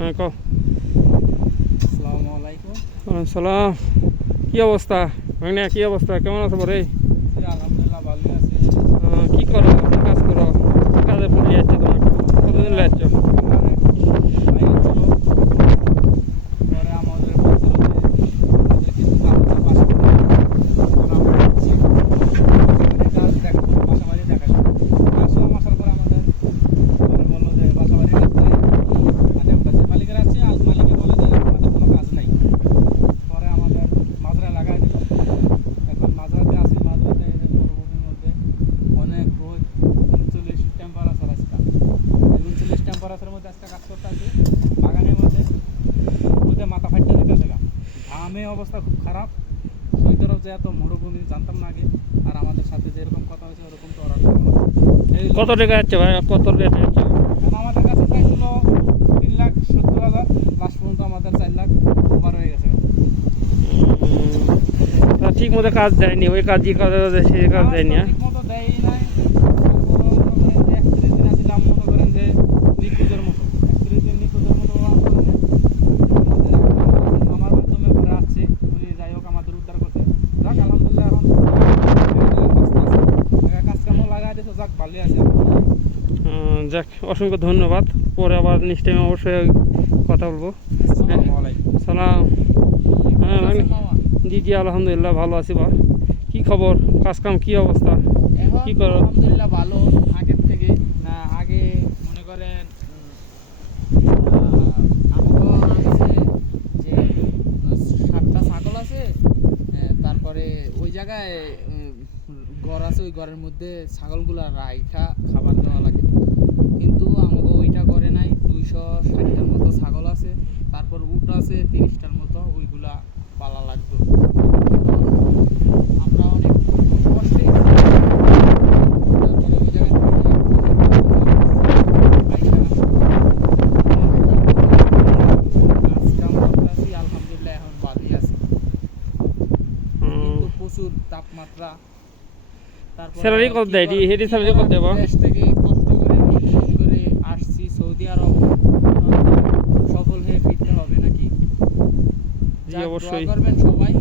হ্যাঁ কও। আসসালামু আলাইকুম। ওয়ালাইকুম সালাম। কি অবস্থা ভাইনা, কি অবস্থা, কেমন আছো বরে? জি আলহামদুলিল্লাহ ভালো আছি। কি করো, কি কাজ করো, কি কাজে ভুলে যাচ্ছে তোমার? কতদিন লাগছো? এখানে ভাই ছিল, পরে আমাদের বলছিল যে আমাদের কিছু কাজ আছে পাশে করে ওরা আমরা যাচ্ছি কাজ দেখা বাসাবাড়ি দেখাশোনা আসলাম। আসার পরে আমাদের পরে বললো যে বাসাবাড়ির কাজ নাই, মানে আমরা যে মালিকের আছি মালিকে বলে যে আমাদের কোনো কাজ নাই। পরে আমাদের মাজরা লাগাই দিল। এখন মাজরাতে আছি, মাজরাতে মরুভূমির মধ্যে অনেক রোদ, 39 টেম্পারেচার আজকে, 39 টেম্পারেচারের মধ্যে আজকে কাজ করতে আছি বাগানের মধ্যে। রোদে মাথা ফাটতে দিতেছে গা, ঘামে অবস্থা খুব খারাপ। সৈকত যে এত মরুভূমি জানতাম না আগে, আর আমাদের সাথে যেরকম কথা হয়েছে ওরকম তো ওরা কত টাকা যাচ্ছে ভাই, কত রেট যাচ্ছে? এখন আমাদের কাছে চাইছিল 3,70,000, লাস্ট পর্যন্ত আমাদের 4 লাখ ওভার হয়ে গেছে। ঠিক মতো কাজ দেয়নি, ওই কাজ যে কাজ সেই কাজ দেয়নি। ঠিক মতো দেয়ই নাই। 31 দিন আসলাম, মনে করেন যে নিখোঁজের মতো, 31 দিন নিখোঁজের মতো আমাদের আমার মাধ্যমে ঘুরে আসছে উনি, যাই হোক আমাদের উদ্ধার করছে। যাক আলহামদুলিল্লাহ, এখন কাজ কামও লাগাই দিয়েছে, যাক ভালোই আছে। যাক, অসংখ্য ধন্যবাদ। পরে আবার নেক্সট টাইম অবশ্যই কথা বলবো। আসসালামু আলাইকুম। সালাম। হ্যাঁ ভাই, মামা জি জি আলহামদুলিল্লাহ ভালো আছি। বা কি খবর, কাজ কাম কি অবস্থা, এখন কি করো? আলহামদুলিল্লাহ ভালো, আগের থেকে না। আগে মনে করেন আমাকে আছে যে 7টা ছাগল আছে, তারপরে ওই জায়গায় ঘর আছে, ওই ঘরের মধ্যে ছাগলগুলা রাইখা খাবার দেওয়া লাগে। কিন্তু আমাকে ওইটা করে নাই, 260টার মতো ছাগল আছে, তারপর উট আছে 30টার মতো, ওইগুলা পালা লাগবে। আমরা অনেক কষ্টে তারপরে ওই জায়গায় আলহামদুলিল্লাহ এখন ভালোই আছে, কিন্তু প্রচুর তাপমাত্রা। তারপর স্যালারি কত দেয়, হেডি স্যালারি কত দেবো? দেশ থেকে কষ্ট করে বিশেষ করে আসছি সৌদি আরব, সফল হয়ে ফিরতে হবে নাকি? জি যাক, দোয়া অবশ্যই। করবেন সবাই।